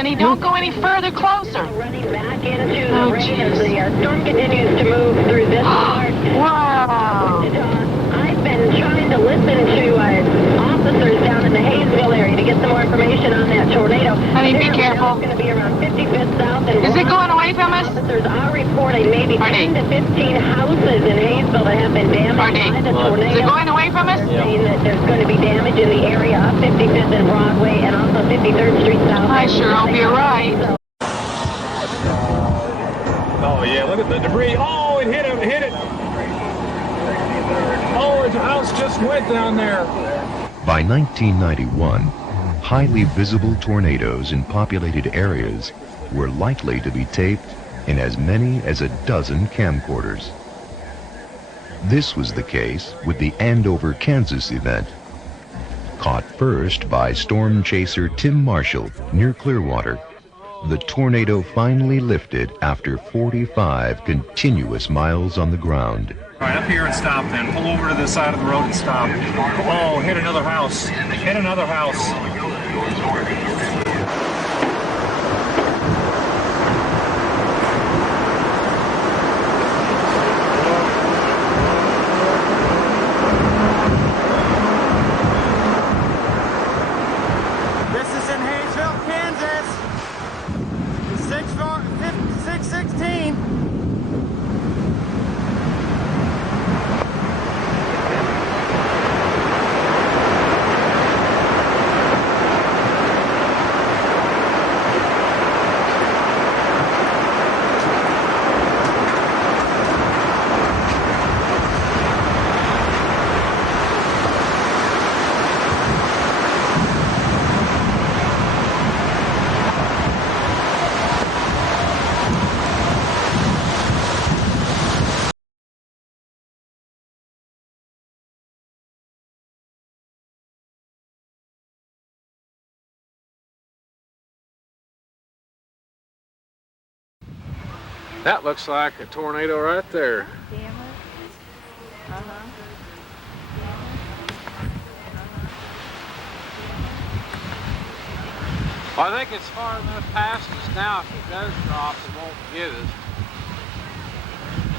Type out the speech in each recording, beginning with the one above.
honey. Don't go any further closer. Running back into the rain as the storm continues to move through this part. Wow. I've been trying to listen to officers down in the Hayesville area to get some more information on that tornado. Honey, be careful. It's going to be around 55th South. And is it going away from us? Officers are reporting maybe 10 to 15 houses in Hayesville that have been damaged by the tornado. Is it going away from us? Saying that there's going to be damage in the area of 55th and Broadway and also 53rd Street South. I sure hope you're right. Oh, yeah, look at the debris. Oh, it hit him, hit it. Oh, his house just went down there. By 1991, highly visible tornadoes in populated areas were likely to be taped in as many as a dozen camcorders. This was the case with the Andover, Kansas event. Caught first by storm chaser Tim Marshall near Clearwater, the tornado finally lifted after 45 continuous miles on the ground. All right, up here and stop then. Pull over to the side of the road and stop. Oh, hit another house. Hit another house. This is in Hayesville, Kansas. 616. That looks like a tornado right there. Damn it. Well, I think it's far enough past us now. If it does drop, it won't get us.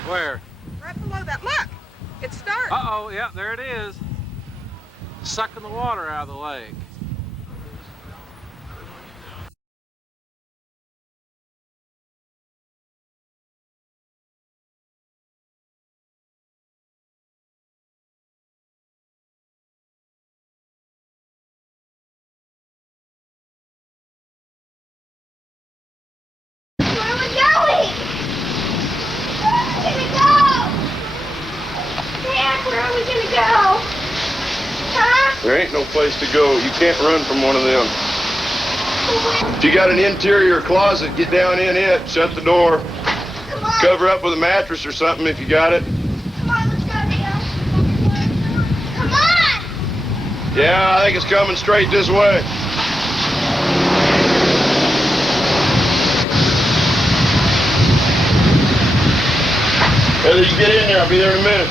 Where? Right below that. Look! It starts. Uh-oh, yeah, there it is. Sucking the water out of the lake. There ain't no place to go. You can't run from one of them. If you got an interior closet, get down in it, shut the door, cover up with a mattress or something if you got it. Come on, let's go, Leo. Come on! Yeah, I think it's coming straight this way. Heather, you get in there. I'll be there in a minute.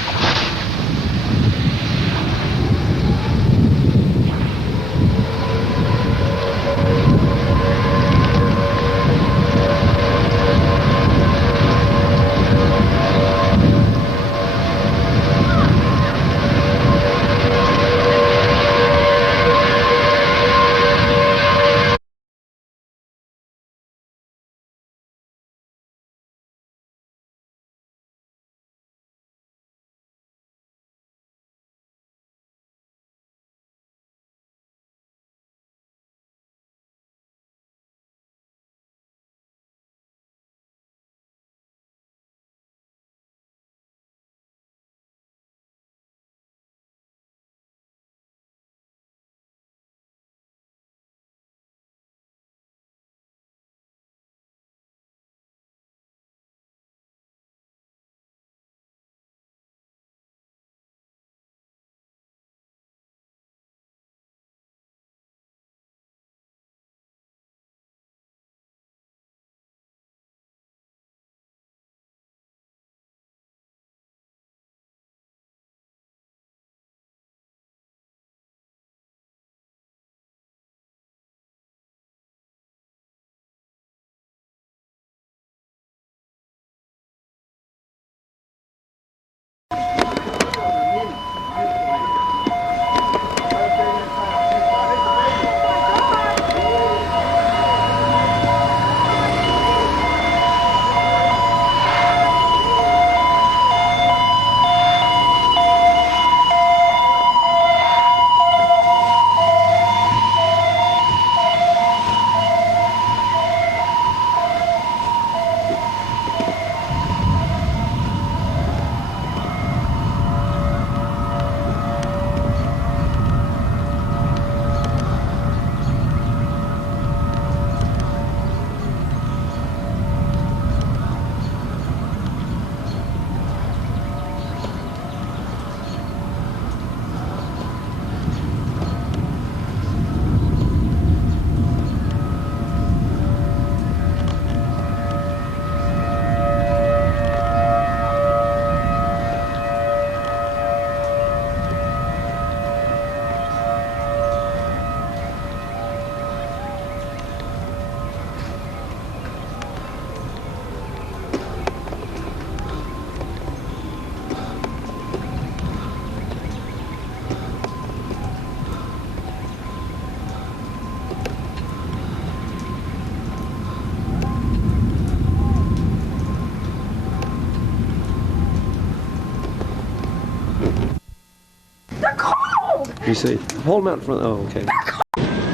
You see? Hold them out in front. Oh, okay.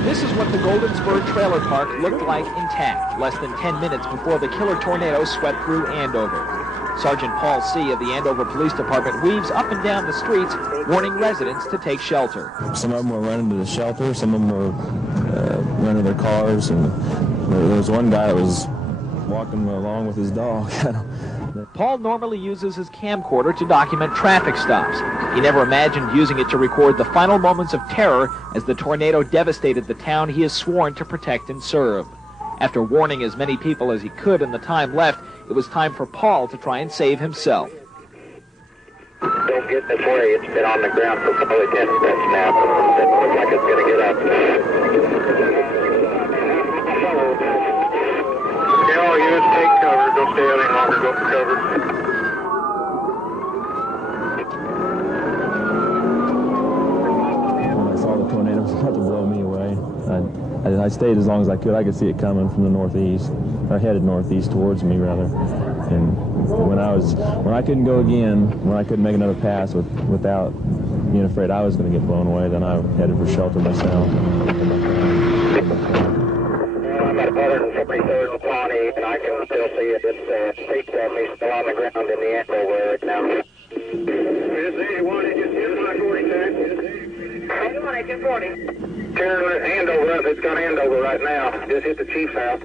This is what the Goldensburg trailer park looked like intact, less than 10 minutes before the killer tornado swept through Andover. Sergeant Paul C. of the Andover Police Department weaves up and down the streets, warning residents to take shelter. Some of them were running to the shelter, some of them were running to their cars, and there was one guy that was walking along with his dog. Paul normally uses his camcorder to document traffic stops. He never imagined using it to record the final moments of terror as the tornado devastated the town he is sworn to protect and serve. After warning as many people as he could in the time left, it was time for Paul to try and save himself. Don't get this way. It's been on the ground for probably 10 minutes now. It looks like it's going to get up. Yeah, all you just take cover. Don't stay out any longer. Go for cover. When I saw the tornado was about to blow me away, I stayed as long as I could. I could see it coming from the northeast, or headed northeast towards me rather. And when I couldn't go again, when I couldn't make another pass without being afraid I was going to get blown away, then I headed for shelter myself. I'm at 153rd and Pawnee, and I can still see it. It's C-70 still on the ground in the Andover area now. It's 81. It just hit my 40 tag. 81, 1840. Turn Andover up. It's got Andover right now. Just hit the chief's house.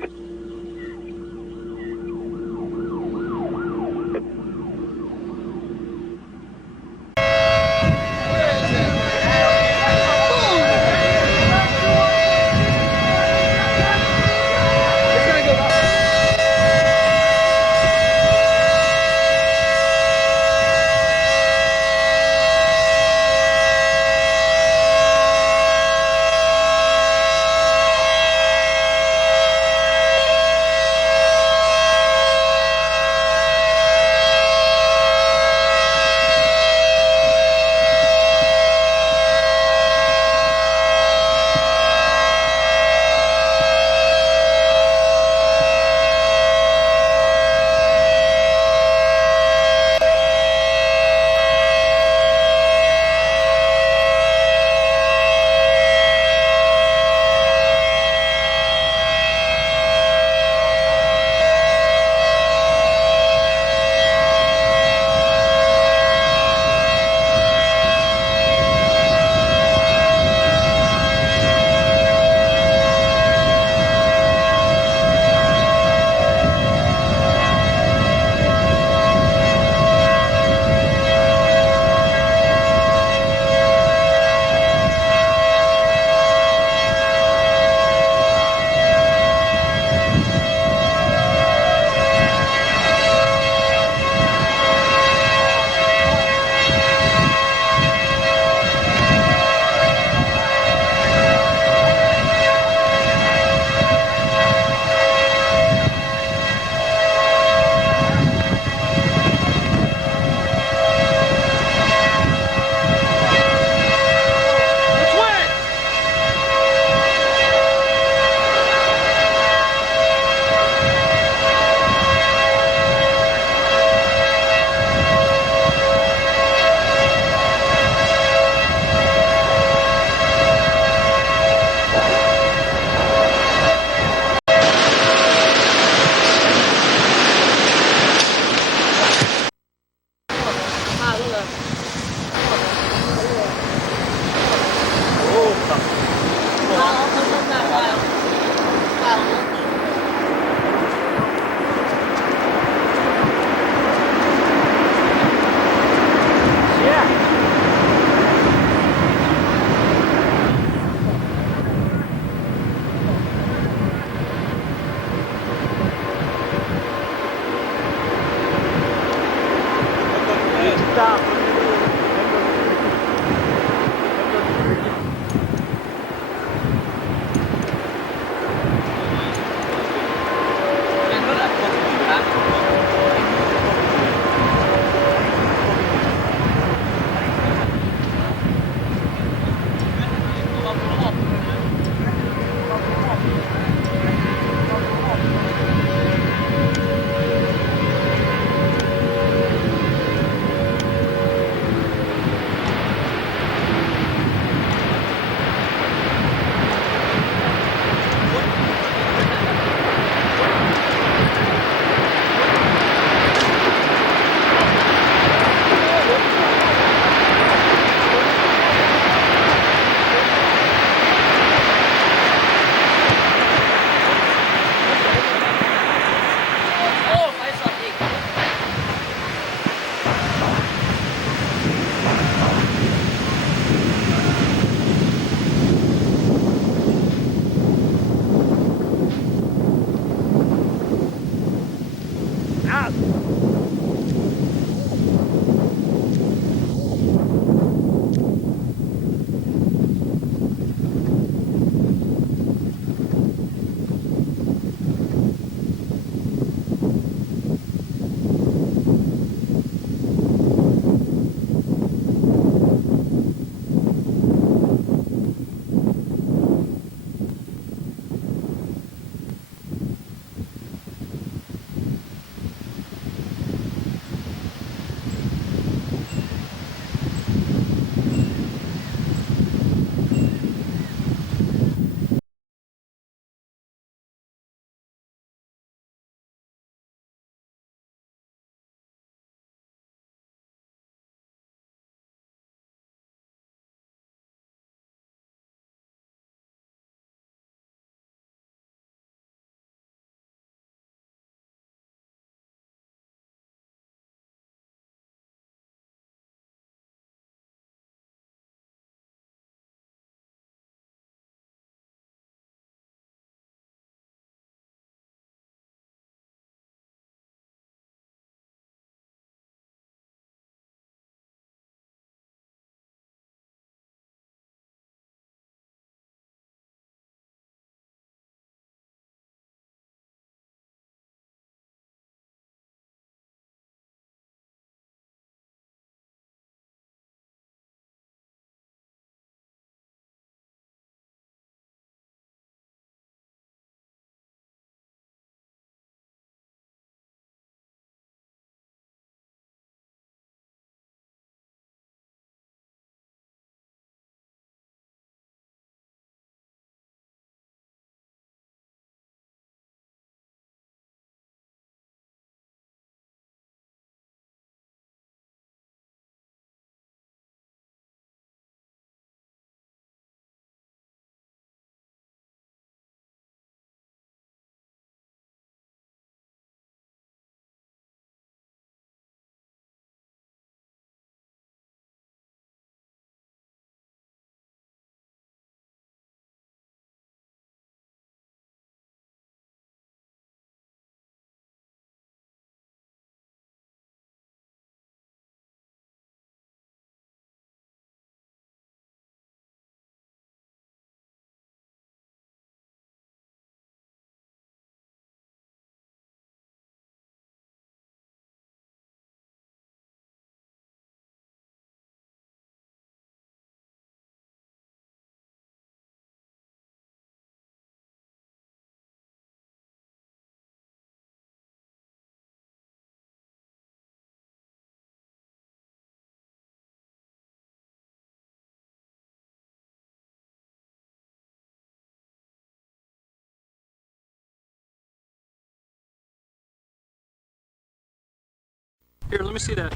Here, let me see that.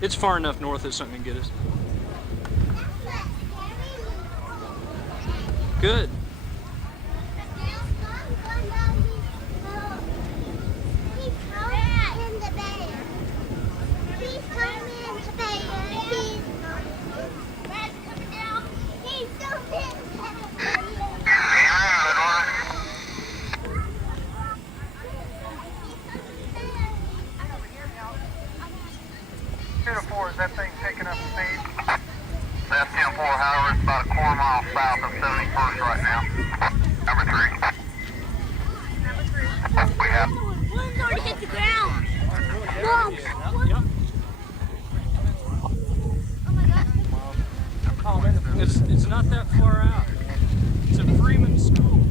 It's far enough north that something can get us. Good. Is that thing picking up speed? That's 10-4, however, it's about a quarter mile south of 71st right now. Number 3. We have. One's already hit the ground. Mom. Oh man, it's not that far out. It's in Freeman School.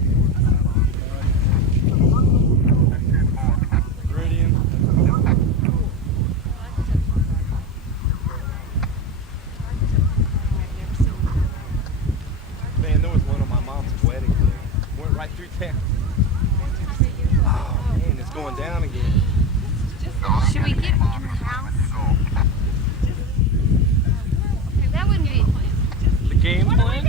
Man, there was one on my mom's wedding day. Went right through town. Oh man, it's going down again. Should we get in the house? Okay, that wouldn't be. The game plan?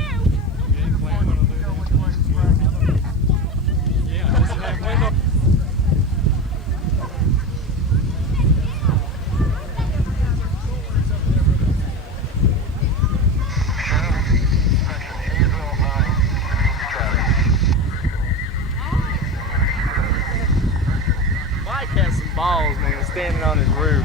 Mike has some balls, man, standing on his roof.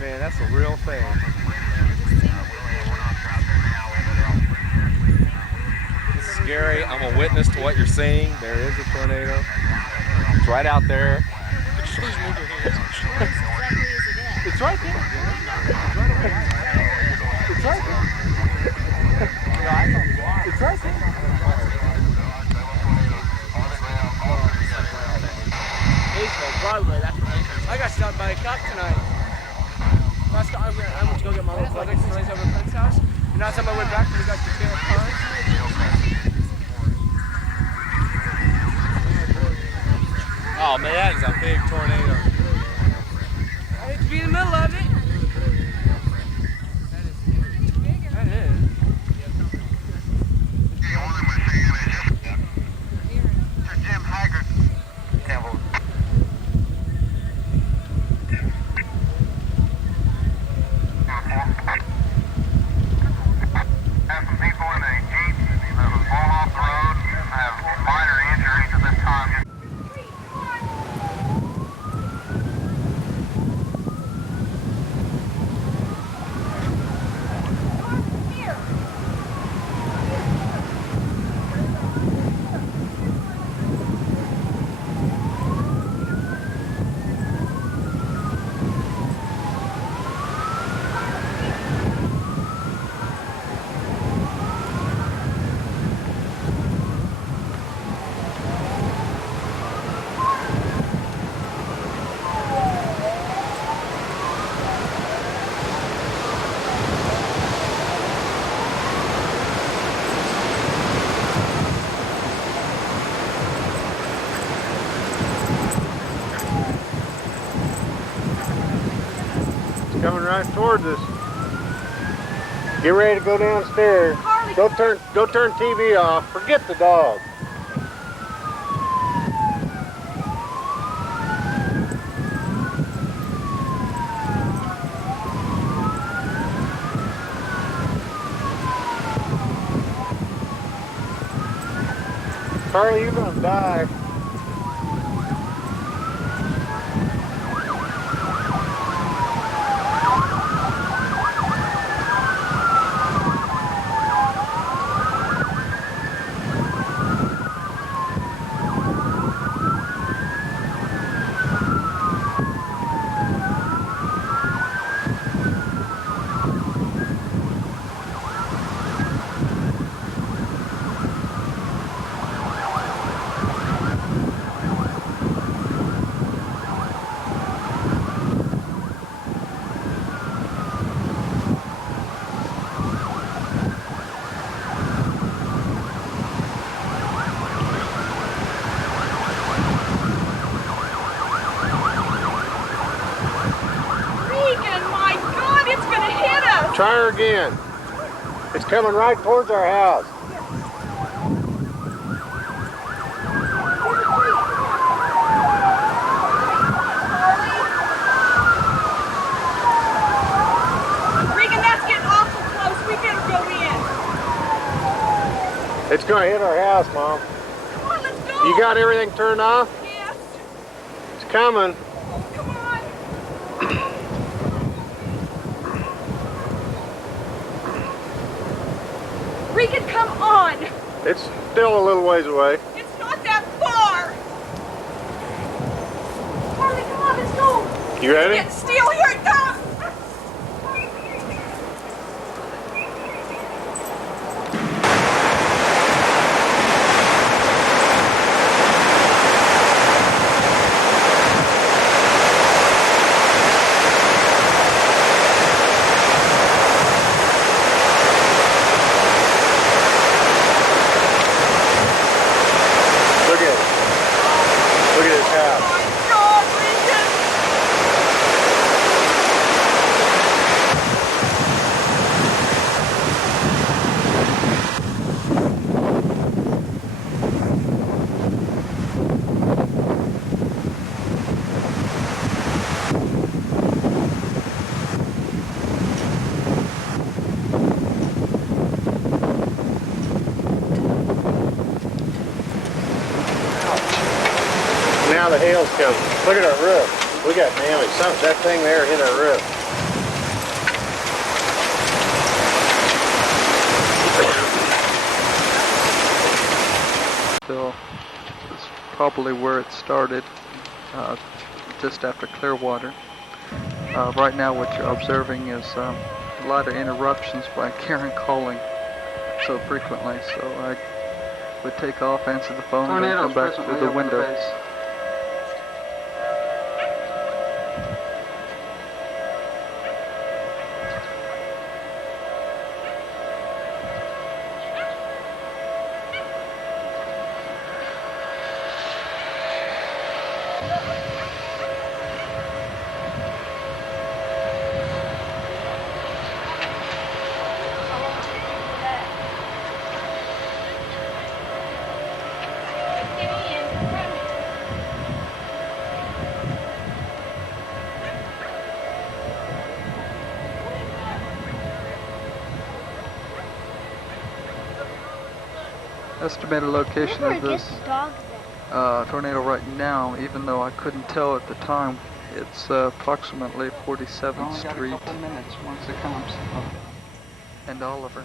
Man, that's a real thing. It's scary. I'm a witness to what you're seeing. There is a tornado. It's right out there. Please move your hands. It's right there. It's right there. It's right there. Broadway, that's what I got stopped by a cop tonight. I went to go get my little brother to raise over at Prince's house. And now time I went back and we got the tail car. Oh man, that is a big tornado. I hate to be in the middle of it. That is. Jim Haggard. Campbell. Have some people in a Jeep that was blown off the road and have minor injuries at this time. Coming right towards us. Get ready to go downstairs. Go turn TV off. Forget the dog. Charlie, you're gonna die. Try her again. It's coming right towards our house. Regan, that's getting awful close. We better go in. It's gonna hit our house, Mom. Come on, let's go. You got everything turned off? Yes. It's coming. Come on. Regan, come on. It's still a little ways away. It's not that far. Harley, come on, let's go. You ready? Get still. Here it comes. Look at his house. Oh my God, Regan. Now the hail's coming. Look at our roof. We got damage. That thing there hit our roof. Still, it's probably where it started, just after Clearwater. Right now what you're observing is a lot of interruptions by Karen calling so frequently, so I would take off, answer the phone, and then come back through the window. Estimated location of this tornado right now, even though I couldn't tell at the time, it's approximately 47th Street minutes once it comes. and Oliver.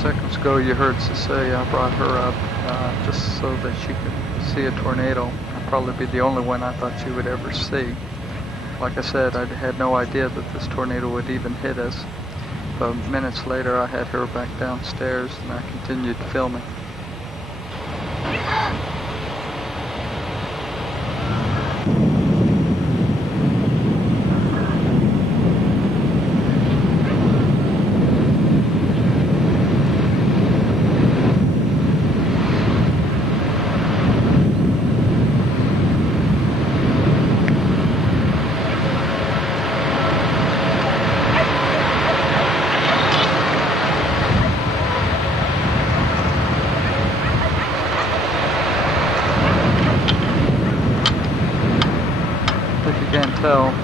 Seconds ago you heard say I brought her up just so that she could see a tornado. I'd probably be the only one I thought she would ever see. Like I said, I had no idea that this tornado would even hit us. But minutes later I had her back downstairs and I continued filming.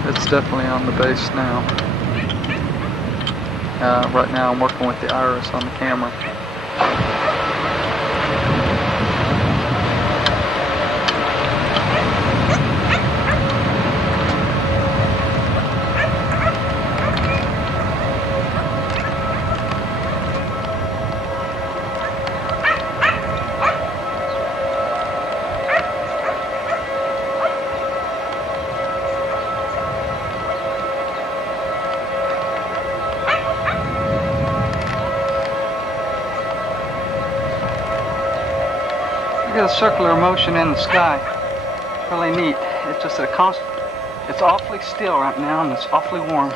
It's definitely on the base now. Right now I'm working with the iris on the camera. at the circular motion in the sky. Really neat. It's just it's awfully still right now and it's awfully warm.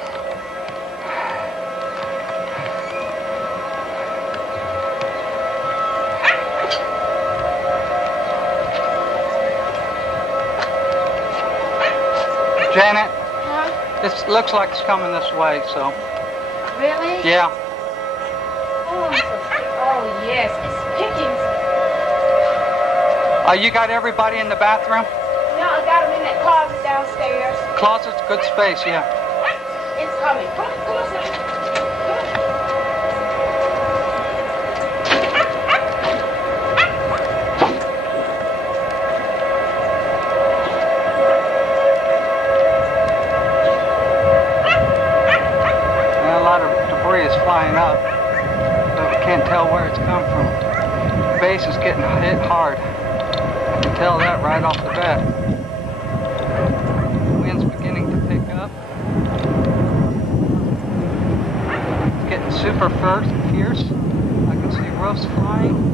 Janet, this looks like it's coming this way, so. Really? Yeah. Oh, yes, it's pickings. You got everybody in the bathroom? No, I got them in that closet downstairs. Closet's good space, yeah. It's coming. Come on, son. Flying up, but we can't tell where it's come from. The base is getting hit hard. I can tell that right off the bat. The wind's beginning to pick up. It's getting super fierce. I can see roofs flying.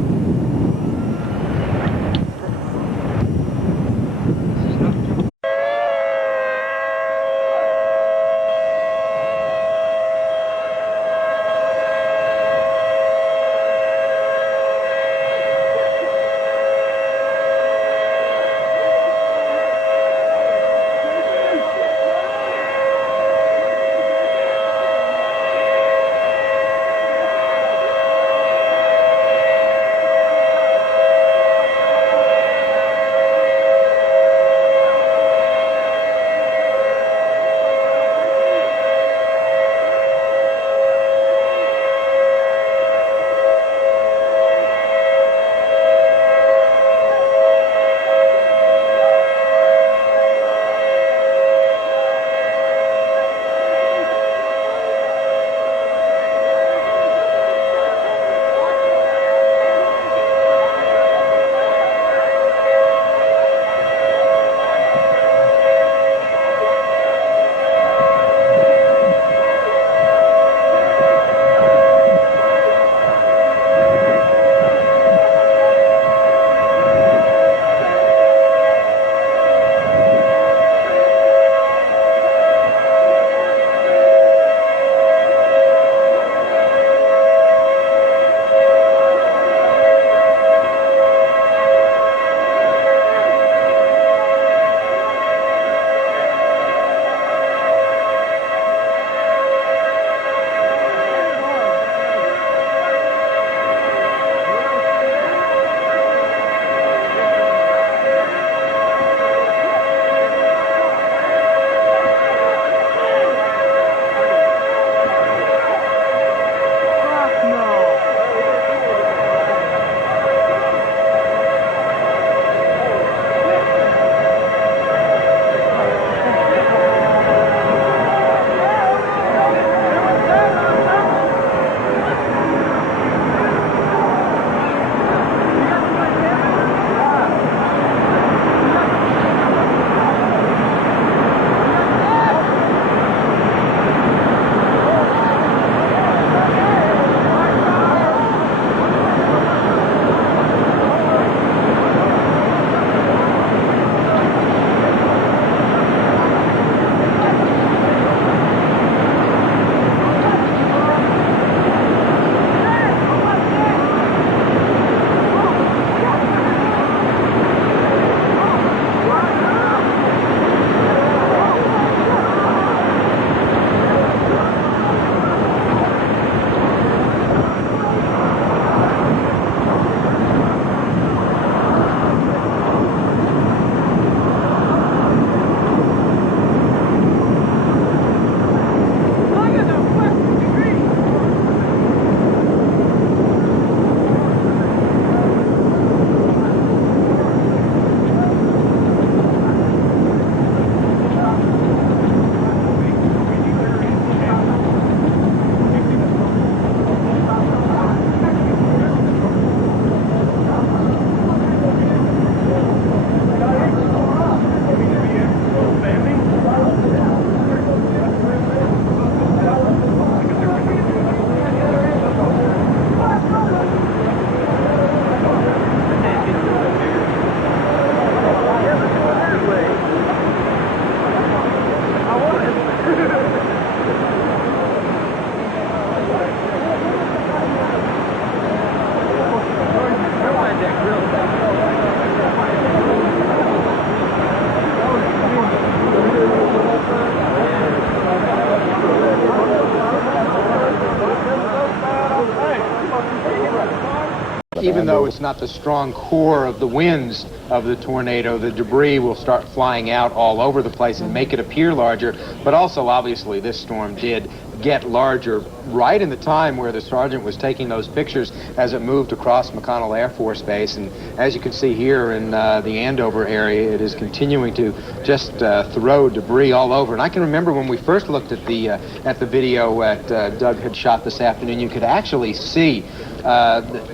Even though it's not the strong core of the winds of the tornado, the debris will start flying out all over the place and make it appear larger. But also, obviously, this storm did get larger right in the time where the sergeant was taking those pictures as it moved across McConnell Air Force Base. And as you can see here in the Andover area, it is continuing to just throw debris all over. And I can remember when we first looked at the video that Doug had shot this afternoon, you could actually see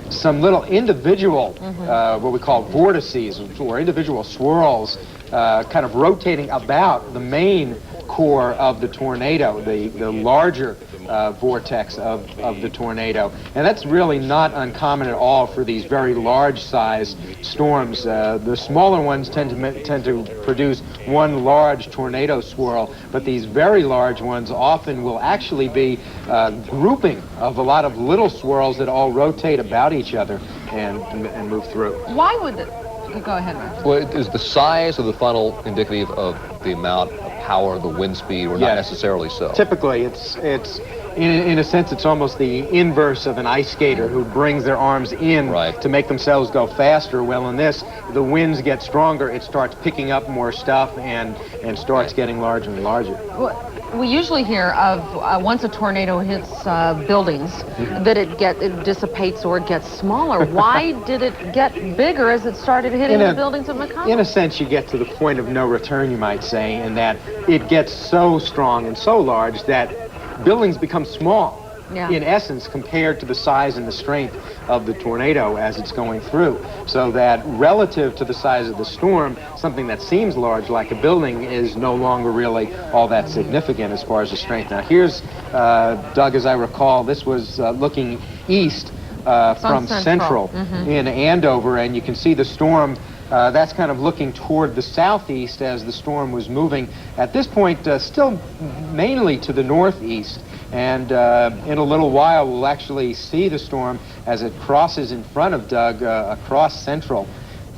some little individual, what we call vortices, or individual swirls, kind of rotating about the main core of the tornado, the larger vortex of the tornado. And that's really not uncommon at all for these very large-sized storms. The smaller ones tend to produce one large tornado swirl, but these very large ones often will actually be grouping of a lot of little swirls that all rotate about each other and move through. Why would it? Go ahead, Max. Well, is the size of the funnel indicative of the amount of power, the wind speed, or not necessarily so? Typically, it's in a sense, it's almost the inverse of an ice skater who brings their arms in to make themselves go faster. Well, in this, the winds get stronger, it starts picking up more stuff and starts getting larger and larger. We usually hear of once a tornado hits buildings that it dissipates or it gets smaller. Why did it get bigger as it started hitting the buildings of McConnell? In a sense, you get to the point of no return, you might say, in that it gets so strong and so large that buildings become small. In essence, compared to the size and the strength of the tornado as it's going through. So that relative to the size of the storm, something that seems large like a building is no longer really all that significant as far as the strength. Now here's, Doug, as I recall, this was looking east from Central in Andover, and you can see the storm that's kind of looking toward the southeast as the storm was moving. At this point, still mainly to the northeast. And in a little while, we'll actually see the storm as it crosses in front of Doug across Central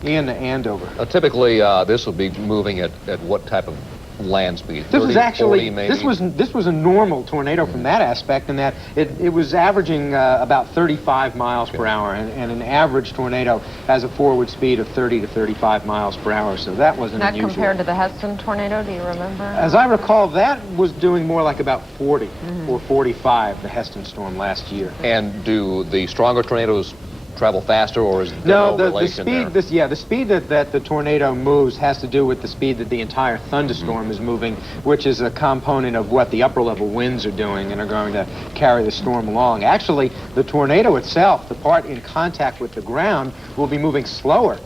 in Andover. Typically, this will be moving at what type of land speed? This 30, was actually 40 maybe? this was a normal tornado from that aspect, in that it was averaging about 35 miles per hour, and an average tornado has a forward speed of 30 to 35 miles per hour. So that wasn't unusual. That compared to the Heston tornado, do you remember? As I recall, that was doing more like about 40 or 45, the Heston storm last year. And do the stronger tornadoes travel faster, or is there no relation there? The speed that the tornado moves has to do with the speed that the entire thunderstorm is moving, which is a component of what the upper level winds are doing and are going to carry the storm along. Actually, the tornado itself, the part in contact with the ground, will be moving slower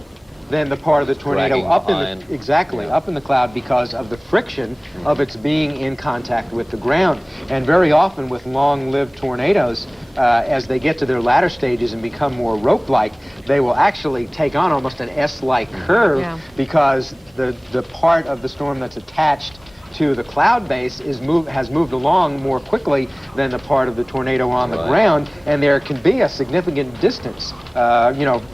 than the part of the tornado up in the cloud, because of the friction of its being in contact with the ground. And very often with long-lived tornadoes, as they get to their latter stages and become more rope-like, they will actually take on almost an S-like curve, because the part of the storm that's attached to the cloud base has moved along more quickly than the part of the tornado on the ground, and there can be a significant distance,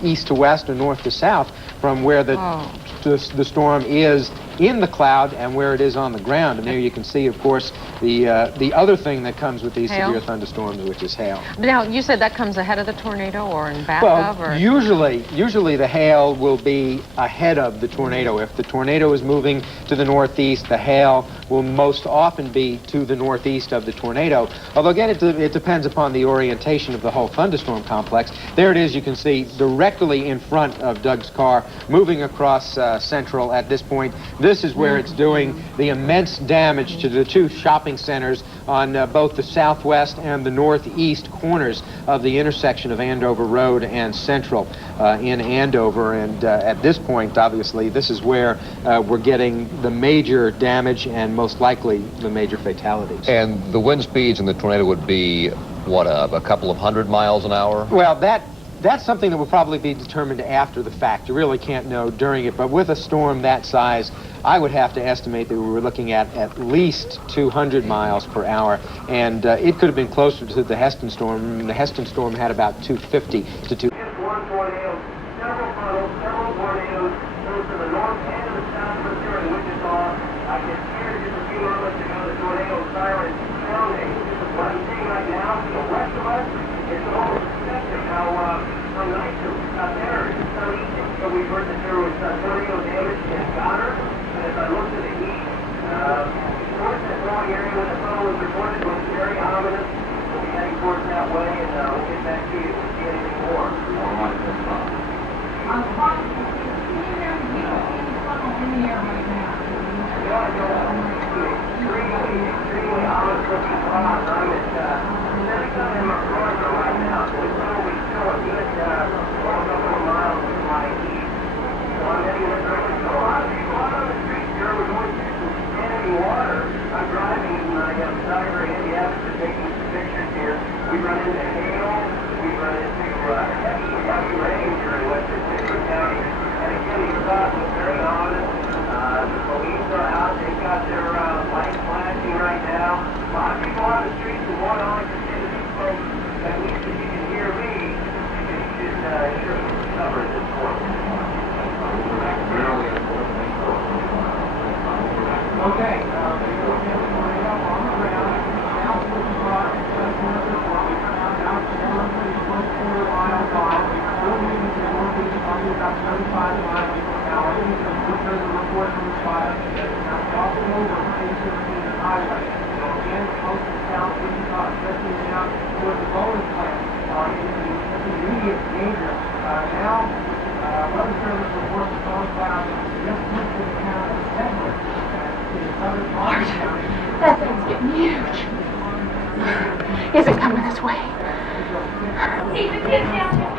east to west or north to south from where the storm is in the cloud and where it is on the ground. And there you can see, of course, the other thing that comes with these severe thunderstorms, which is hail. Now, you said that comes ahead of the tornado or in back of? Or? Usually the hail will be ahead of the tornado. If the tornado is moving to the northeast, the hail will most often be to the northeast of the tornado. Although, again, it depends upon the orientation of the whole thunderstorm complex. There it is, you can see, directly in front of Doug's car, moving across Central at this point. This is where it's doing the immense damage to the two shopping centers on both the southwest and the northeast corners of the intersection of Andover Road and Central in Andover. And at this point, obviously, this is where we're getting the major damage and most likely the major fatalities. And the wind speeds in the tornado would be, what, a couple of 100 miles an hour? Well, that's something that will probably be determined after the fact. You really can't know during it. But with a storm that size, I would have to estimate that we were looking at least 200 miles per hour. And it could have been closer to the Heston storm. The Heston storm had about 250 to 2. One tornado, several funnels, several tornadoes, those to the north and to the southwest here in Wichita. I can hear just a few moments ago the tornado siren sounding. What I'm seeing right now to the west of us, it's almost deceptive how nice and Cyber and Indianapolis are taking some pictures here. We run into hail, we run into heavy rain here in western Citrus County. And again, these spots look very ominous. The police are out. They've got their lights flashing right now. A lot of people on the streets, and what I like to say to these folks, at least if you can hear me, you should sure cover at this point. Okay, That thing's getting huge. Is it coming this way? See the kids down there.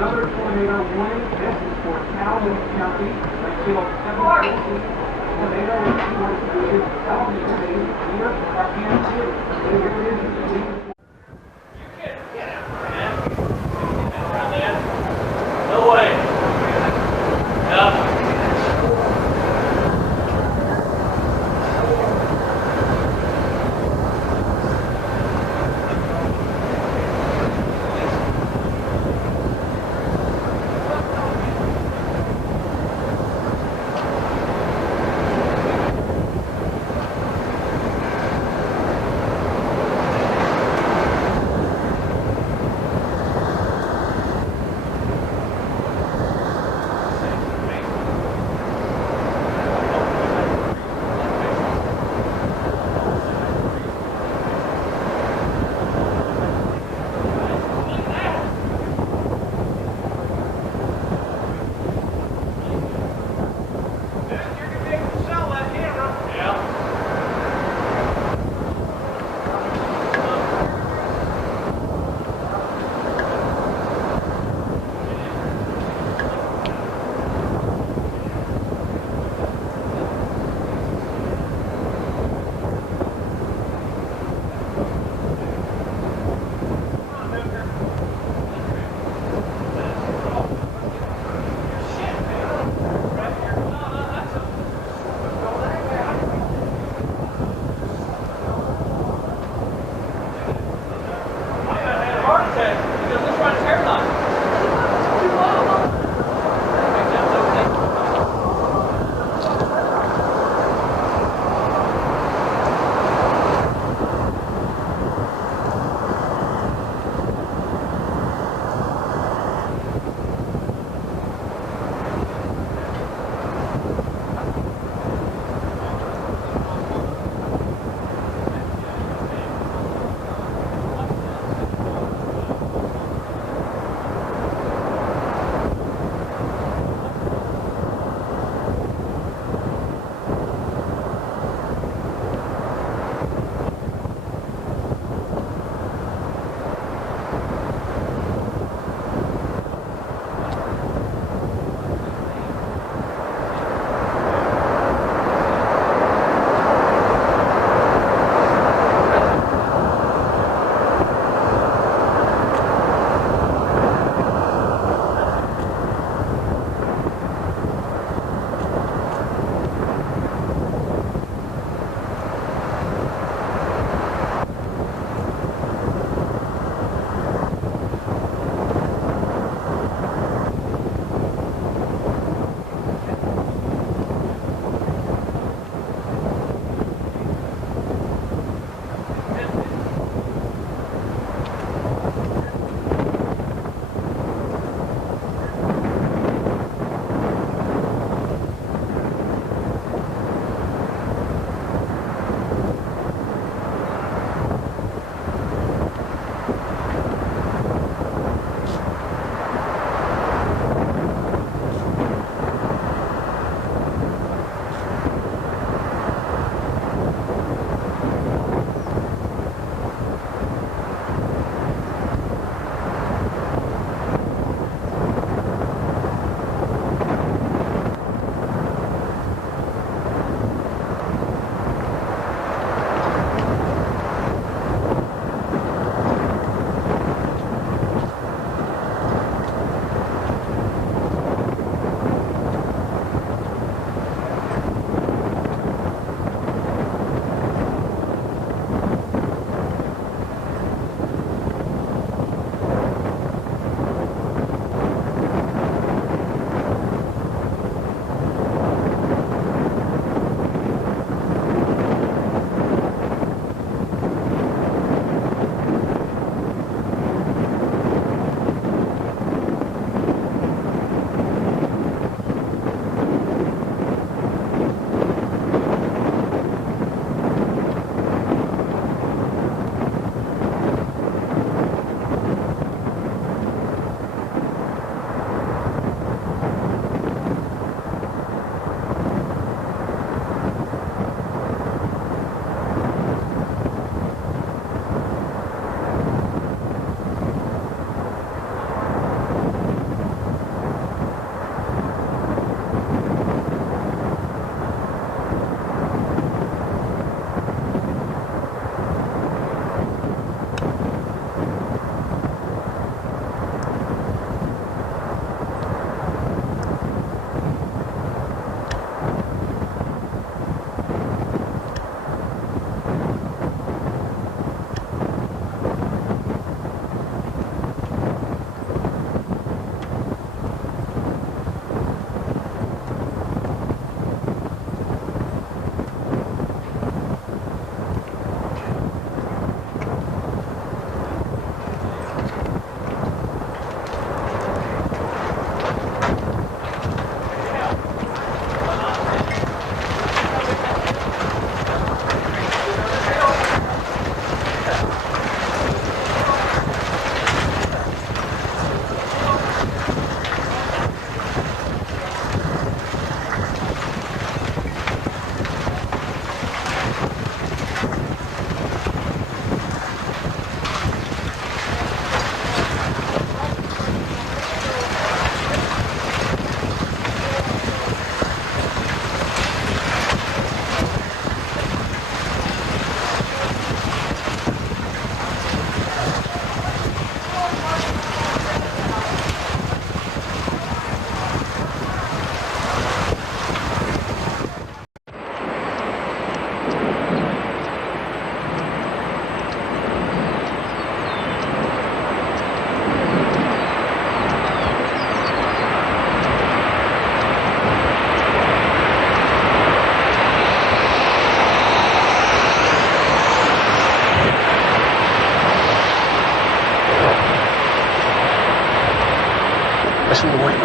Another tornado warning. This is for Calhoun County. Until 7:50. Tornado is south of the city here at Kansas City. Here it is. No way. Yeah.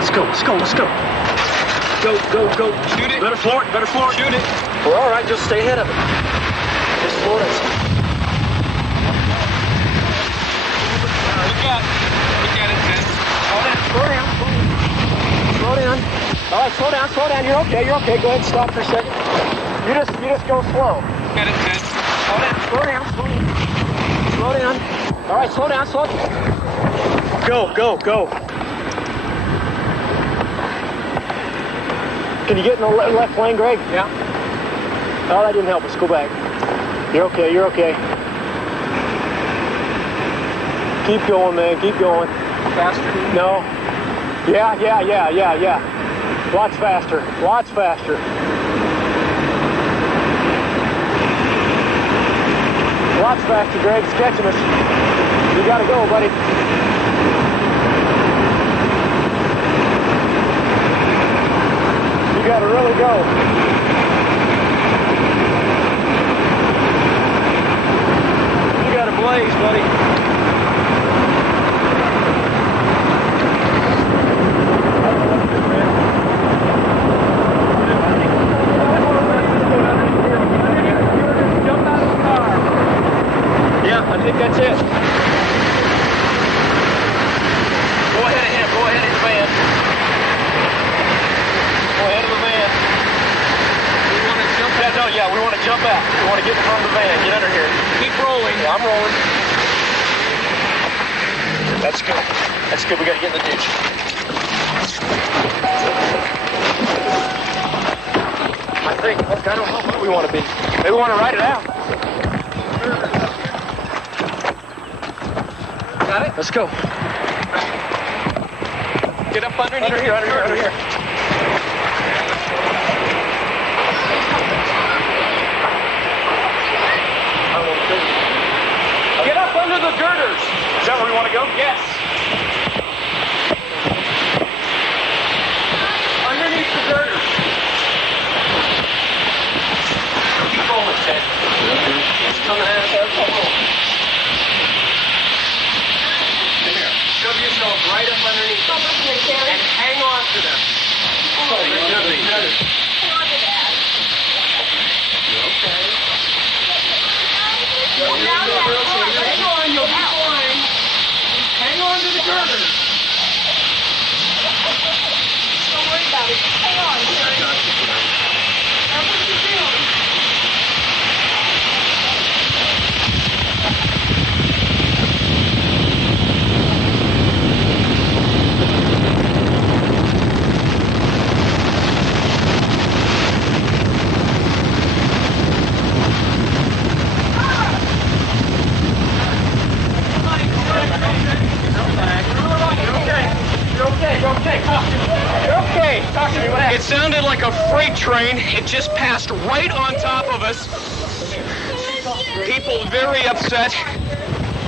Let's go. Go. Shoot it. Better floor it. Shoot it. We're all right, just stay ahead of it. Just floor it. Look at it, Ted. Slow down. All right, slow down. You're okay. Go ahead and stop for a second. You just go slow. Get it, Ted. Slow down. All right, slow down. Go. Can you get in the left lane, Greg? Yeah. Oh, that didn't help us. Go back. You're okay. Keep going, man. Keep going. Faster? No. Yeah. Lots faster. Lots faster, Greg. It's catching us. You gotta go, buddy. You gotta really go. You gotta blaze, buddy. Yeah, I think that's it. Go ahead of him. Go ahead of the van. Go ahead of the van. We want to jump out. We want to jump out. We want to get in front of the van. Get under here. Keep rolling. Yeah, I'm rolling. That's good. We got to get in the ditch. I think, look, I don't know where we want to be. Maybe we want to ride it out. Got it? Let's go. Get up underneath. Under here. Get up under the girders. Is that where we want to go? Yes. Underneath the girders. Keep rolling, Ted. It's coming at us. Shove yourself right up underneath them. And hang on to them. Oh, they should be. You're okay. Hang on, you'll be fine. Hang on to the girders. Don't worry about it. Hang on, Terry. That's what you're doing. It sounded like a freight train. It just passed right on top of us. People very upset.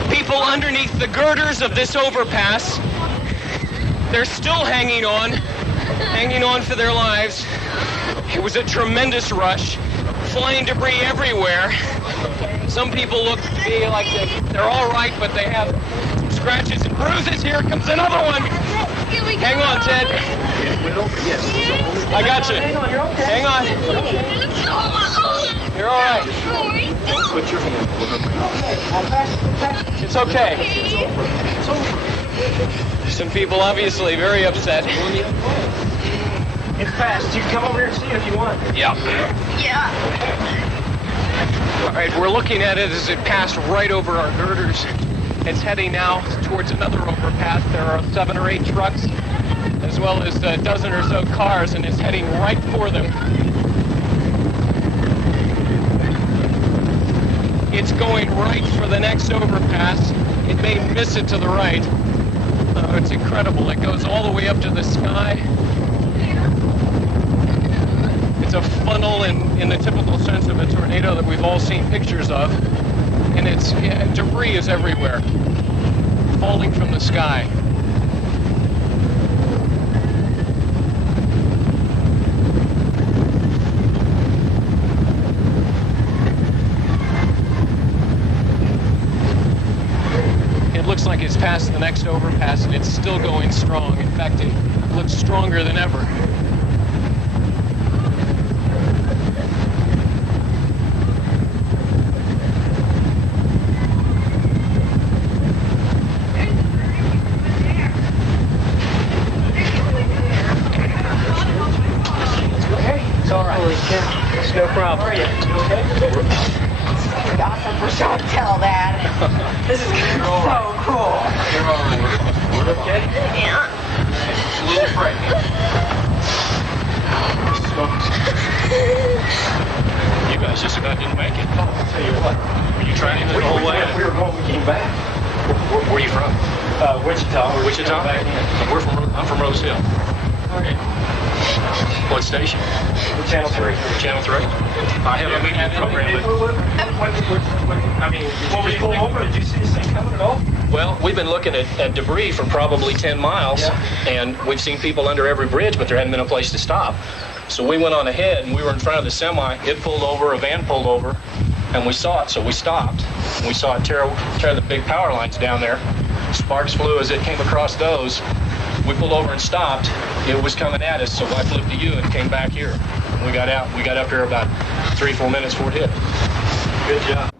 People underneath the girders of this overpass. They're still hanging on for their lives. It was a tremendous rush. Flying debris everywhere. Some people look to be like they're all right, but they have scratches and bruises. Here comes another one. Hang on, Ted. I got you. Hang on. You're all right. Put your hand over. It's okay. Some people obviously very upset. It's fast. You can come over here and see it if you want. Yeah. All right, we're looking at it as it passed right over our girders. It's heading now towards another overpass. There are 7 or 8 trucks, as well as a dozen or so cars, and it's heading right for them. It's going right for the next overpass. It may miss it to the right. It's incredible. It goes all the way up to the sky. It's a funnel in the typical sense of a tornado that we've all seen pictures of. And debris is everywhere, falling from the sky. It looks like it's past the next overpass and it's still going strong. In fact, it looks stronger than ever. It's all right. Holy cow. It's no problem. How are you? You okay? Awesome for sure. Tell that. This is so cool. You're all right. We're okay? Yeah. It's a little frightening. You guys just about didn't make it. I'll tell you what. Were you trying the whole way? We were going, we came back. Where are you from? Wichita. Wichita? Back in. I'm from Rose Hill. Okay. What station? Channel 3. Channel 3? I have a media program. I mean, when we pulled over, did you see this thing coming at all? Well, we've been looking at debris for probably 10 miles, and we've seen people under every bridge, but there hadn't been a place to stop. So we went on ahead, and we were in front of the semi. It pulled over, a van pulled over, and we saw it, so we stopped. We saw it tear the big power lines down there. Sparks flew as it came across those. We pulled over and stopped. It was coming at us, so I flipped to you and came back here. We got out. We got up here about 3-4 minutes before it hit. Good job.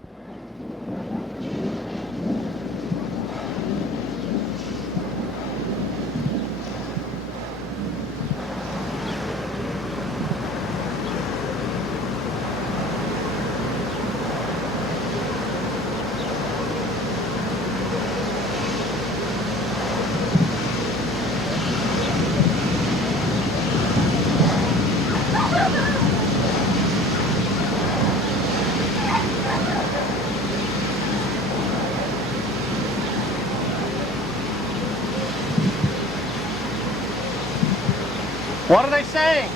What are they saying?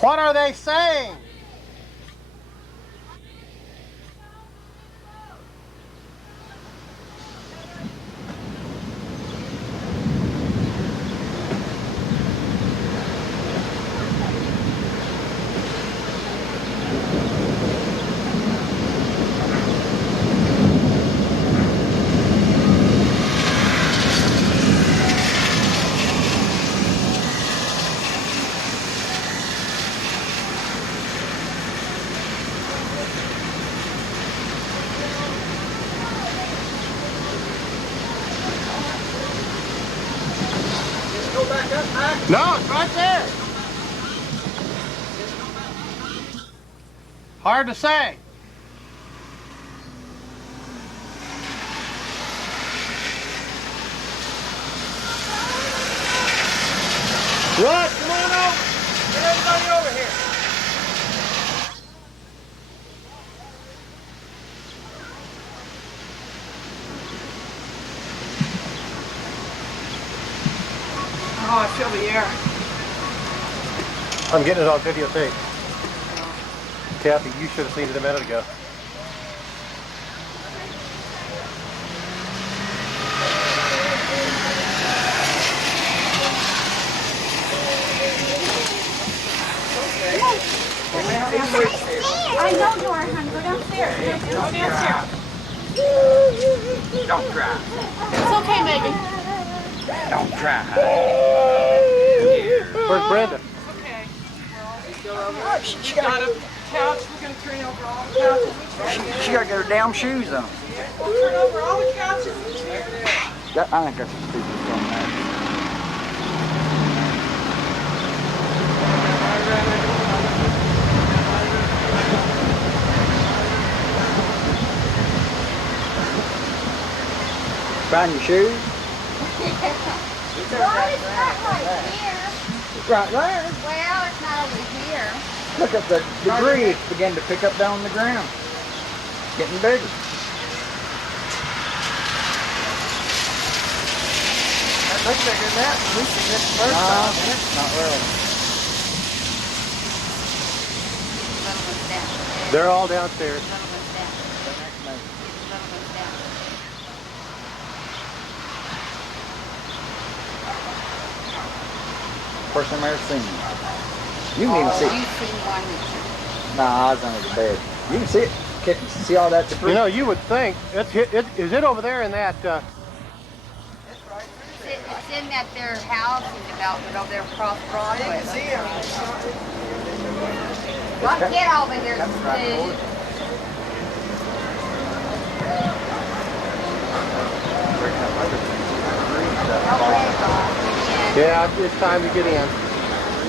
What are they saying? No, it's right there. Hard to say. Russ, come on over. Get everybody over here. Oh, I feel the air. I'm getting it on videotape. Kathy, you should have seen it a minute ago. I know you are, honey. Go downstairs. Go downstairs. Don't cry. It's okay, Megan. Don't cry. Where's Brenda? Okay. She got a couch. We're going to turn over all the couches. She got to get her damn shoes on. We'll turn over all the couches and chairs. I think that's the stupidest thing ever. Find your shoes? Well, it's not right here. It's right there. Well, it's not over here. Look at the debris it's beginning to pick up down on the ground. It's getting bigger. That looks bigger than that. We should get the first time. Not really. They're all downstairs. First time I ever seen one. You can even see it. You've seen one. Nah, I was under the bed. You can see it. Can you see all that debris? You know, you would think, is it over there in that in that their housing development over there across Broadway. I didn't see him. Well, get over here, Steve. Yeah, it's time to get in.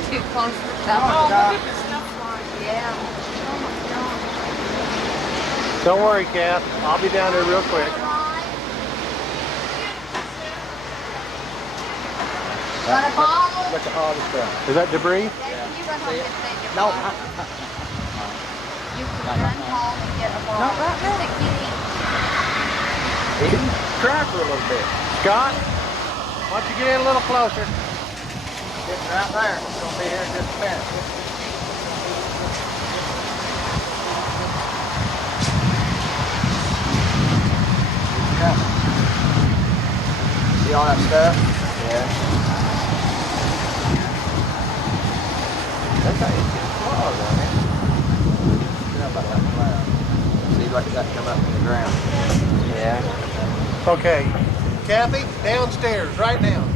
Too close for Oh, look at the stuff flying. Yeah. Don't worry, Kath. I'll be down there real quick. Want a bottle? Look at all the stuff. Is that debris? You run home and get your No. bottle. You can run home and get a bottle. Not right now. Get in. Try for a little bit. Scott, why don't you get in a little closer? Getting right there. It's going to be here in just a minute. See all that stuff? Yeah. That's how you get claws on it. How about that cloud? See like that come up from the ground. Yeah. Okay. Kathy, downstairs right now.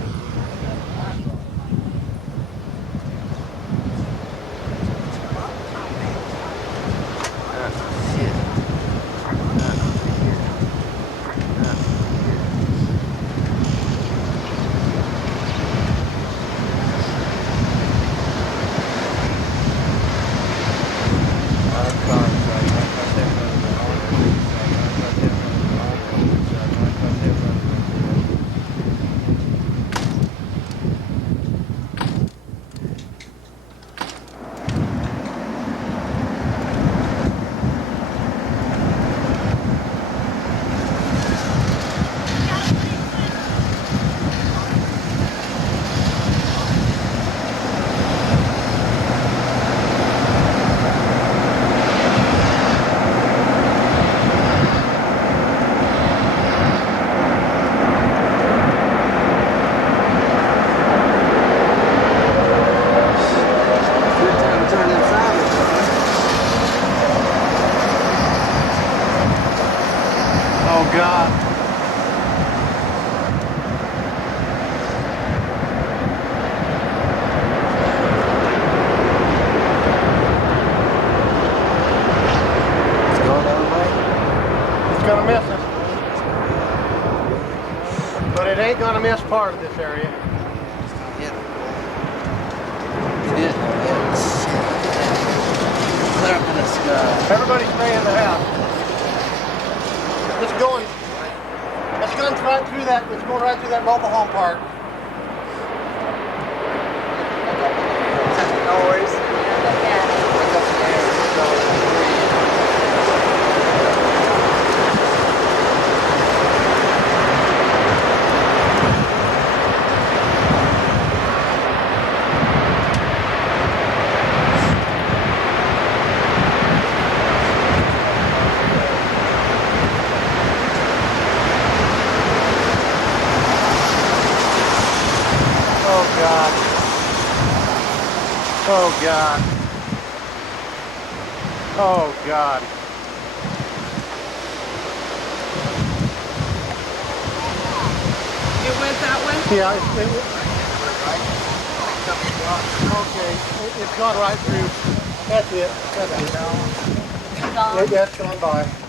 Ain't gonna miss part of this area. It is. Clear up in the sky. Everybody stay in the house. It's going right through that. It's going right through that mobile home park. No worries. Oh God. Oh God. It went that way? Yeah, okay, it's gone right through. That's it. That's it. Yeah, it's gone by.